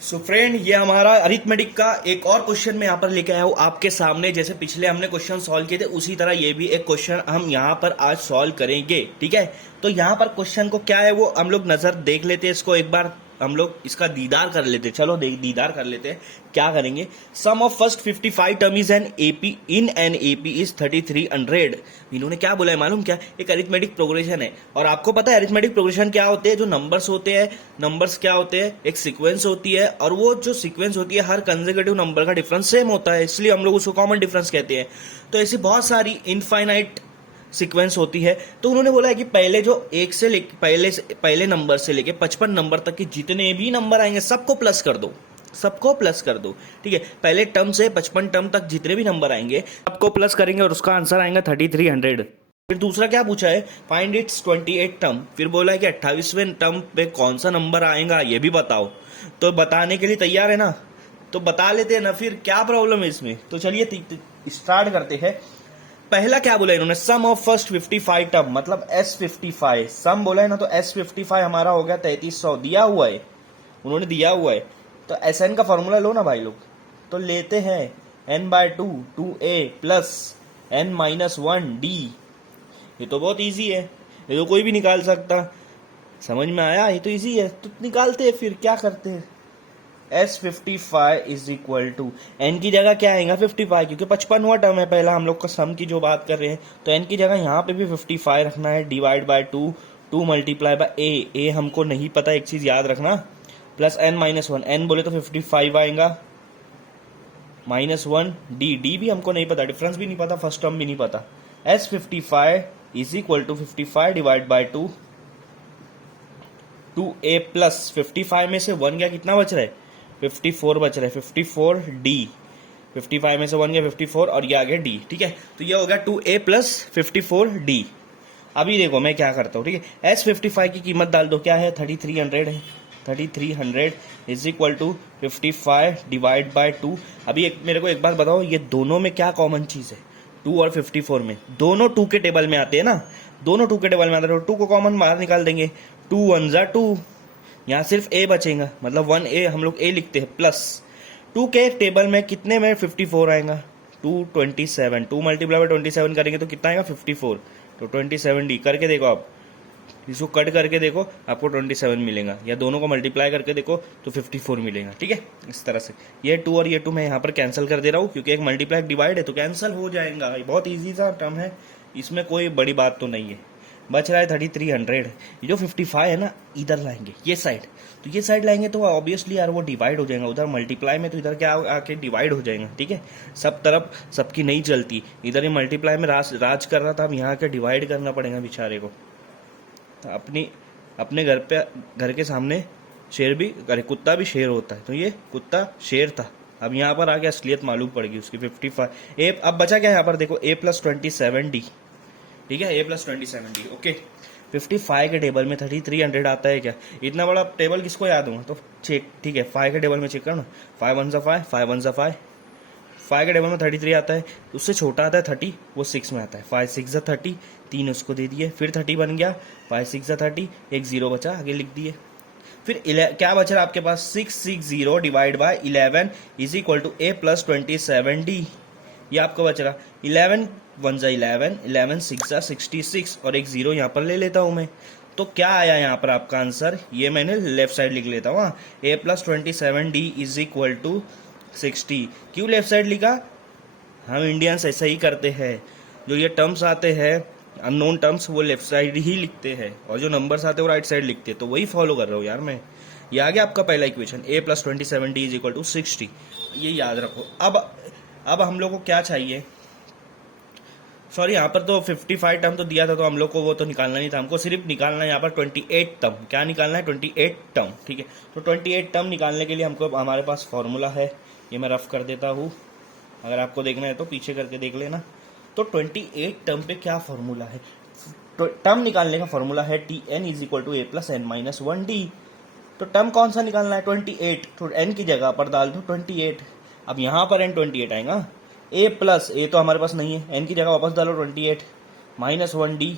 So friend, ये हमारा arithmetic का एक और क्वेश्चन मैं यहाँ पर लेके आया हूँ आपके सामने। जैसे पिछले हमने क्वेश्चन सॉल्व किए थे उसी तरह ये भी एक क्वेश्चन हम यहाँ पर आज सॉल्व करेंगे। ठीक है, तो यहाँ पर क्वेश्चन को क्या है वो हम लोग नजर देख लेते हैं, इसको एक बार हम लोग इसका दीदार कर लेते हैं। चलो दीदार कर लेते हैं। क्या करेंगे? Sum of first 55 term is an AP in an AP is 3300। इन्होंने क्या बोला है मालूम क्या? एक अरिथमेटिक प्रोग्रेशन है। और आपको पता है अरिथमेटिक प्रोग्रेशन क्या होते हैं? जो नंबर्स होते हैं, नंबर्स क्या होते हैं? एक सीक्वेंस होती है, और वो जो सीक्वेंस होती है हर कंसेक्यूटिव नंबर का डिफरेंस सेम होता है, इसलिए हम लोग उसको कॉमन डिफरेंस कहते हैं। तो ऐसी बहुत सारी इनफाइनाइट सीक्वेंस होती है। तो उन्होंने बोला है कि पहले जो एक से लेके पहले नंबर से लेके 55 नंबर तक के जितने भी नंबर आएंगे सबको प्लस कर दो, सबको प्लस कर दो। ठीक है, पहले टर्म से 55 टर्म तक जितने भी नंबर आएंगे सबको प्लस करेंगे और उसका आंसर आएगा 3300। फिर दूसरा क्या पूछा है? Find its 28 term. फिर बोला है कि 28वें टर्म पे कौन सा नंबर आएगा ये भी बताओ। तो बताने के लिए तैयार है ना? तो बता लेते हैं ना, फिर क्या प्रॉब्लम है इसमें। तो चलिए स्टार्ट करते हैं। पहला क्या बोला इन्होंने? सम ऑफ फर्स्ट 55 टर्म, मतलब S55 सम बोला है ना, तो S55 हमारा हो गया 3300। दिया हुआ है, उन्होंने दिया हुआ है। तो SN का फॉर्मूला लो ना भाई लोग। तो लेते हैं n/2 2a प्लस n-1d। ये तो बहुत इजी है, ये तो कोई भी निकाल सकता। समझ में आया? ये तो इजी है, तो निकालते हैं। फिर क्या करते हैं? S55 is equal to N की जगह क्या आएगा? 55, क्योंकि 55वां टर्म है पहला हम लोग का सम की जो बात कर रहे हैं। तो एन की जगह यहाँ पे भी 55 रखना है, डिवाइड बाय 2, 2 मल्टीप्लाई बाय ए हमको नहीं पता, एक चीज याद रखना, प्लस n-1। एन बोले तो 55 आएगा, -1 डी भी हमको नहीं पता, डिफरेंस भी नहीं पता, फर्स्ट टर्म भी नहीं पता। S55 is equal to 55 divide by 2, 2a plus 55 में से 1 गया, कितना बच रहा है? 54 बच रहा है, 54 डी। 55 में से 1 गया 54 और ये आ गया डी। ठीक है, तो ये हो गया 2a प्लस 54 डी। अभी देखो मैं क्या करता हूँ। ठीक है, S55 की कीमत डाल दो, क्या है? 3300 है। 3300 is equal to 55 divide by 2। अभी मेरे को एक बात बताओ, ये दोनों में क्या कॉमन चीज है? 2 और 54 में दोनों 2 के टेबल में आते हैं ना, दोनों 2 के टेबल में आते हैं, तो 2 को कॉमन बाहर निकाल देंगे। 2 1 जा 2, यहाँ सिर्फ a बचेगा, मतलब 1a हम लोग a लिखते हैं, प्लस 2 के टेबल में कितने में 54 आएगा? 227, 2 मल्टीप्लाई बाय 27 करेंगे तो कितना आएगा? 54। तो 27d करके देखो आप, इसको कट करके देखो आपको 27 मिलेगा, या दोनों को मल्टीप्लाई करके देखो तो 54 मिलेगा। ठीक है, इस तरह से ये 2 और ये 2 मैं यहाँ पर कैंसिल कर दे रहा हूँ, क्योंकि एक मल्टीप्लाई डिवाइड है तो कैंसिल हो जाएगा। बहुत ईजी सा टर्म है, इसमें कोई बड़ी बात तो नहीं है। बच रहा है 3300। ये जो 55 है ना, इधर लाएंगे ये साइड, तो ये साइड लाएंगे तो ऑब्वियसली यार वो डिवाइड हो जाएगा, उधर मल्टीप्लाई में तो इधर क्या आके डिवाइड हो जाएगा। ठीक है, सब तरफ सबकी नहीं चलती, इधर ये मल्टीप्लाई में राज कर रहा था, अब यहाँ आके डिवाइड करना पड़ेगा बेचारे को। अपने घर के सामने शेर भी, अरे कुत्ता भी शेर होता है, तो ये कुत्ता शेर था। अब यहाँ पर आके असलियत मालूम पड़ेगी उसकी। 55 ए, अब बचा क्या यहाँ पर देखो, a प्लस 27d। ठीक है, a प्लस 27d। ओके, 55 के टेबल में 3300 आता है क्या? इतना बड़ा टेबल किसको याद होगा? तो चेक, ठीक है, 5 के टेबल में चेक करना, 5 1 5, 5 1 5, 5 के टेबल में 33 आता है, उससे छोटा आता है 30, वो 6 में आता है। 5 6 30, 3 उसको दे दिए, फिर 30 बन गया, 5 6 30, एक 0 बचा, आगे लिख दिए। फिर क्या बच रहा आपके पास? 660 divide by 11 is equal to a plus 27d। ये आपको बच रहा 11 1 जा 11, 11 6 जा 66, और एक 0 यहाँ पर ले लेता हूँ मैं। तो क्या आया यहाँ पर आपका आंसर? ये मैंने लेफ्ट साइड लिख लेता हूँ, a plus 27d is equal to 60। क्यों लेफ्ट साइड लिखा? हम इंडियंस ऐसा ही करते हैं, जो ये टर्म्स आते हैं अननोन टर्म्स वो लेफ्ट साइड ही लिखते हैं, और जो नंबर्स आते हैं वो राइट साइड लिखते हैं। तो वही फॉलो कर रहा हूँ यार मैं। ये आ गया आपका पहला equation, a plus 27d is equal to 60। ये याद रखो। अब हम लोग को क्या चाहिए? सॉरी, यहाँ पर तो 55 टर्म तो दिया था, तो हम लोग को वो तो निकालना नहीं था, हमको सिर्फ निकालना है यहाँ पर 28 टर्म। क्या निकालना है? 28 टर्म। ठीक है, तो 28 टर्म निकालने के लिए हमको, हमारे पास फॉर्मूला है, ये मैं रफ कर देता हूँ, अगर आपको देखना है तो पीछे करके देख लेना। तो 28 टर्म पे क्या फॉर्मूला है? तो टर्म निकालने का फॉर्मूला है Tn is equal to a plus n-1d। तो टर्म कौन सा निकालना है? 28। तो n की जगह पर डाल दो 28। अब यहाँ पर n 28 आएगा, a प्लस a तो हमारे पास नहीं है, n की जगह वापस डालो 28, -1d,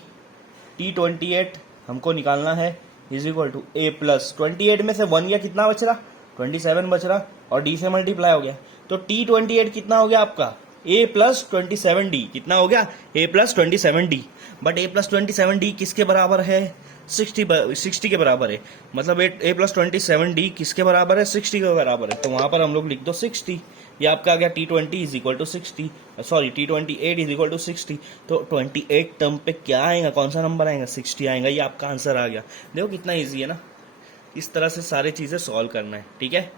T28 हमको निकालना है, is equal to a plus 28 में से 1 गया, कितना बच रहा? 27 बच रहा और डी से मल्टीप्लाई हो गया, तो T28 कितना हो गया आपका A प्लस 27D, कितना हो गया A plus 27D। But A plus 27D किसके बराबर है 60 के बराबर है, मतलब A प्लस 27D किसके बराबर है 60 के बराबर है, तो वहां पर हम लोग लिख दो 60। ये आपका आ गया T20 is equal to 60, sorry T28 is equal to 60। तो 28 टर्म पे क्या आएगा, कौन सा नंबर आएगा 60 आएगा, ये आपका आंसर आ गया। देखो कितना ईजी है ना, इस तरह से सारी चीजें सॉल्व करना है, ठीक है।